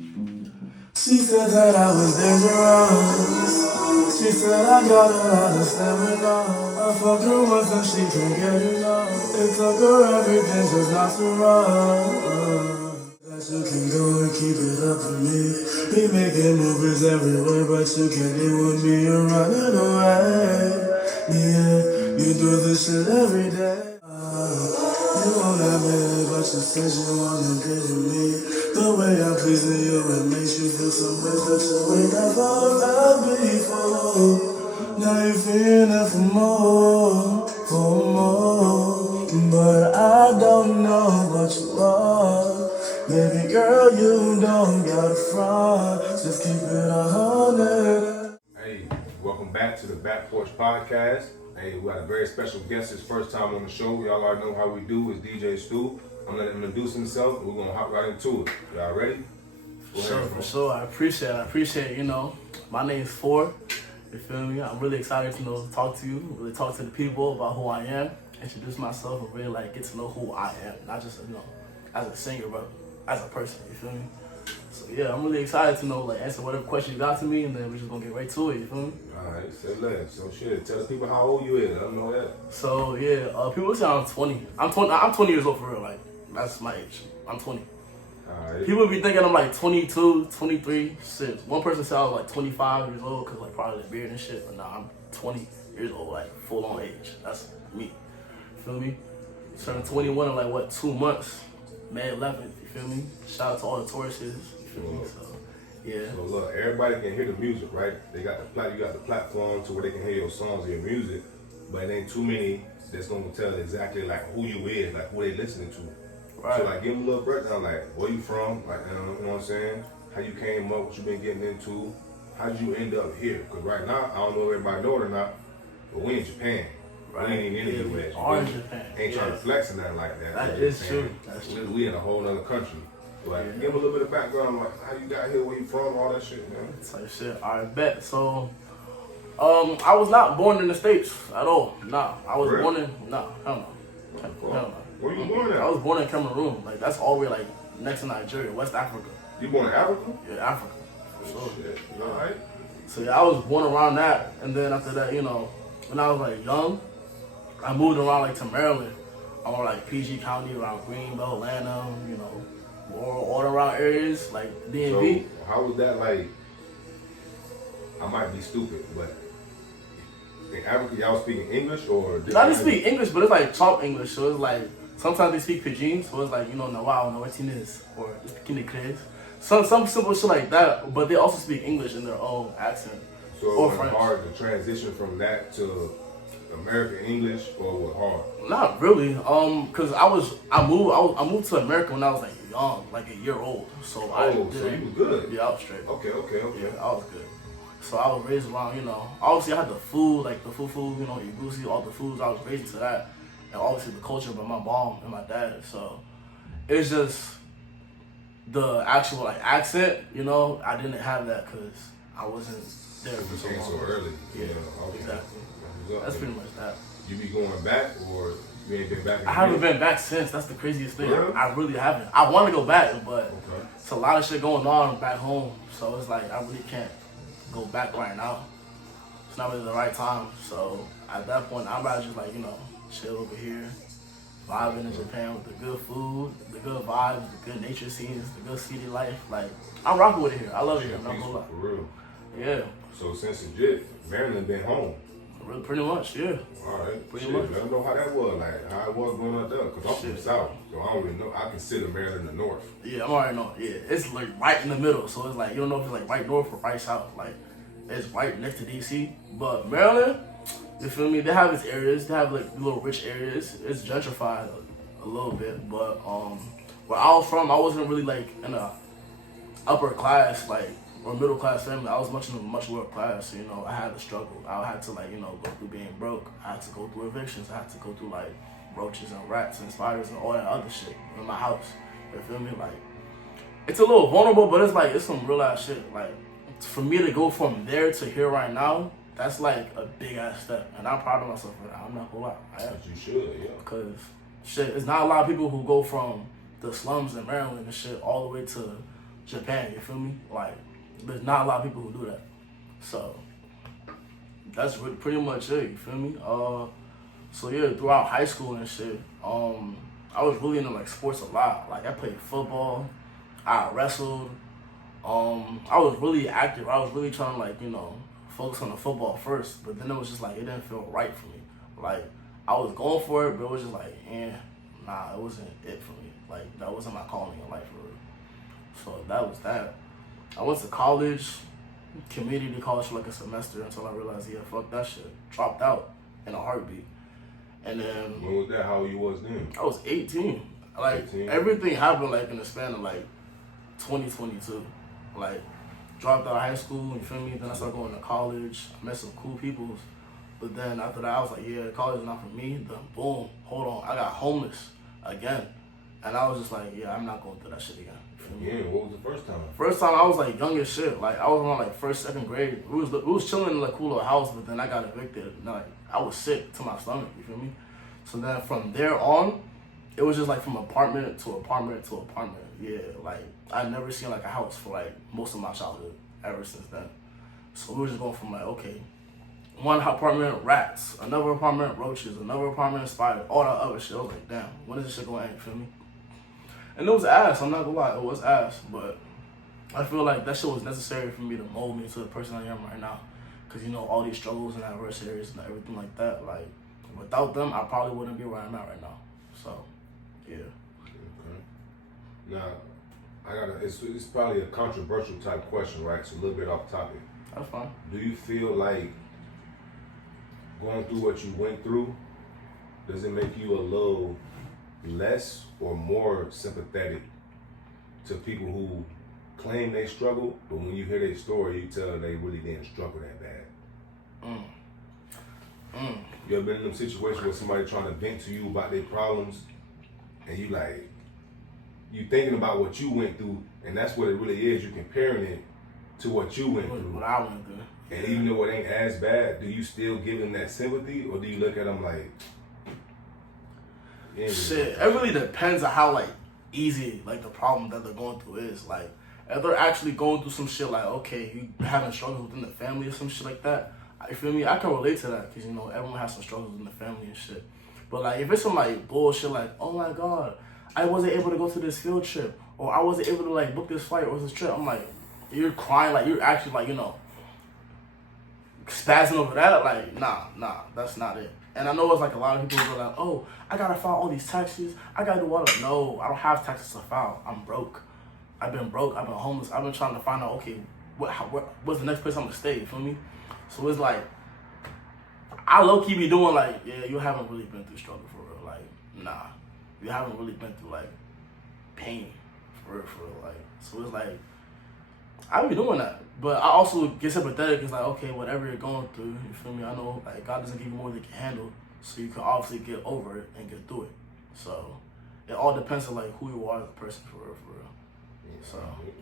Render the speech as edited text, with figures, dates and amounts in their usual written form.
She said that I was dangerous. She said I got a lot of stamina. I fucked her once and she can't get enough. It took her everything just not to run. That you can go and keep it up for me. Be making movies everywhere, but you can't deal with me. You're running away. Yeah, you do this shit every day. You won't admit it, but you said you wanna be with me. The way I'm pleasing you, it makes you feel some way that you ain't never felt before. Now you're feeling for more, but I don't know what you are. Baby girl, you don't got front, just keep it 100. Hey, welcome back to the Back Porch Podcast. Hey, we got a very special guest his first time on the show. Y'all already know how we do. It's DJ Stu. I'm gonna let him introduce himself. We're gonna hop right into it. Y'all ready? For sure. I appreciate it. You know, my name's Ford. You feel me? I'm really excited to talk to you, really talk to the people about who I am, introduce myself, and really get to know who I am, not just as a singer, but as a person. You feel me? So yeah, I'm really excited to answer whatever question you got to me, and then we're just gonna get right to it. You feel me? All right, say less. So shit, tell the people how old you is. I don't know that. So yeah, people say I'm 20. I'm 20 years old for real. That's my age. I'm 20. All right. People be thinking I'm 22, 23. Shit. One person said I was 25 years old because probably the beard and shit. But nah, I'm 20 years old, full on age. That's me. Feel me? Turning 21 in 2 months. May 11th. You feel me? Shout out to all the Tauruses. You feel me? So yeah. So look, everybody can hear the music, right? You got the platform to where they can hear your songs or your music, but it ain't too many that's gonna tell exactly who you is, who they listening to. Right. So give them a little breakdown, where you from, you know what I'm saying? How you came up, what you been getting into, how did you end up here? Cause right now, I don't know if everybody know it or not, but we in Japan. Right. We ain't in the U.S. We are in Japan. Ain't trying to flex in that like that. That is true. That's true. We in a whole other country. But give them a little bit of background, how you got here, where you from, all that shit, man. Type shit. Alright, bet. So, I was not born in the States at all. Nah, I was born in. Nah, hell no. Hell no. Where you born at? I was born in Cameroon. That's all the way next to Nigeria, West Africa. You born in Africa? Yeah, Africa. So, shit. All right. So yeah, I was born around that, and then after that, when I was young, I moved around to Maryland, or PG County, around Greenbelt, Atlanta, all around areas DMV. So how was that I might be stupid, but in Africa, y'all speaking English or? Not just speak English, but it's chalk English. So it's sometimes they speak Pidgin, so it's no wow, no is or speaking the kids. Some simple shit like that, but they also speak English in their own accent. So it was hard to transition from that to American English, or was hard? Not really, cause I moved to America when I was young, a year old. So so you was good. Yeah, I was straight. Okay. Yeah, I was good. So I was raised around, obviously I had the food, the food, Igusi, all the foods. I was raised to that, and obviously the culture by my mom and my dad. So it's just the actual accent, I didn't have that because I wasn't there for so long. So early. Yeah, okay. Exactly. That's pretty much that. You be going back, or you ain't been back? I haven't been back since. That's the craziest thing. Really? I really haven't. I want to go back, but it's a lot of shit going on back home. So it's I really can't go back right now. It's not really the right time. So at that point, I'd rather just chill over here, vibing in Japan with the good food, the good vibes, the good nature scenes, the good city life. I'm rocking with it here. I love it here. I'm not gonna lie. For real. Yeah. So since legit, Maryland been home. Really, pretty much, yeah. All right. Pretty shit, much. Let them know how that was, how it was growing up there. Because I'm from the South, so I don't really know. I consider Maryland the North. Yeah, I'm already know. Yeah, it's right in the middle. So it's you don't know if it's right north or right south. It's right next to DC. But Maryland, you feel me? They have its areas. They have little rich areas. It's gentrified a little bit. But where I was from, I wasn't really in a upper class or middle class family. I was much lower class. So, I had to struggle. I had to go through being broke. I had to go through evictions. I had to go through roaches and rats and spiders and all that other shit in my house. You feel me? It's a little vulnerable, but it's some real ass shit. For me to go from there to here right now, that's a big ass step, and I'm proud of myself for that. I'm not gonna lie. But you should, yeah. Because shit, it's not a lot of people who go from the slums in Maryland and shit all the way to Japan, you feel me? Like, there's not a lot of people who do that. So, that's pretty much it, you feel me? So yeah, throughout high school and shit, I was really into like sports a lot. Like I played football, I wrestled, I was really active. I was really trying to like, focus on the football first, but then it was just like, it didn't feel right for me. Like, I was going for it, but it was just like, nah, it wasn't it for me. Like, that wasn't my calling in life for real. So that was that. I went to college, community college for like a semester until I realized, yeah, fuck that shit. Dropped out in a heartbeat. And then... When was that? How old you was then? I was 18. Like, 18. Everything happened like in the span of like 2022. Like, dropped out of high school, you feel me? Then I started going to college. I met some cool people. But then after that, I was like, yeah, college is not for me. Then boom, hold on, I got homeless again. And I was just like, yeah, I'm not going through that shit again. Yeah, what was the first time? First time I was like young as shit. Like I was around like first, second grade. We was chilling in like a cool little house, but then I got evicted. And like I was sick to my stomach, you feel me? So then from there on, it was just like from apartment to apartment to apartment. Yeah, like I never seen like a house for like most of my childhood ever since then. So we were just going from like, okay, one apartment rats, another apartment roaches, another apartment spiders, all that other shit. I was like, damn, when is this shit gonna end, you feel me? And it was ass, I'm not gonna lie, it was ass, but I feel like that shit was necessary for me to mold me to the person I am right now. Cause all these struggles and adversaries and everything like that, like without them, I probably wouldn't be where I'm at right now. So, yeah. Okay. Now, it's probably a controversial type question, right? It's a little bit off topic. That's fine. Do you feel like going through what you went through, does it make you a little less or more sympathetic to people who claim they struggle, but when you hear their story, you tell they really didn't struggle that bad? You ever been in them situations where somebody trying to vent to you about their problems, and you thinking about what you went through, and that's what it really is. You're comparing it to what you went through. What I went through. And even though it ain't as bad, do you still give them that sympathy, or do you look at them like, shit, it really depends on how like easy like the problem that they're going through is. Like, if they're actually going through some shit like, okay, you having struggles within the family or some shit like that, you feel me? I can relate to that because everyone has some struggles in the family and shit. But like, if it's some like bullshit like, oh my god, I wasn't able to go to this field trip, or I wasn't able to like book this flight or this trip, I'm like, you're crying, like you're actually like spazzing over that, like, nah, that's not it. And I know it's like a lot of people who are like, oh, I gotta file all these taxes, I gotta do all that. No, I don't have taxes to file. I'm broke. I've been homeless. I've been trying to find out, okay, what's the next place I'm gonna stay, you feel me? So it's like, I low-key be doing like, yeah, you haven't really been through struggle for real. Like, nah, you haven't really been through like pain for real, like. So it's like, I be doing that, but I also get sympathetic. It's like, okay, whatever you're going through, you feel me? I know, like, God doesn't give you more than you can handle, so you can obviously get over it and get through it. So it all depends on like who you are as a person, for real. So.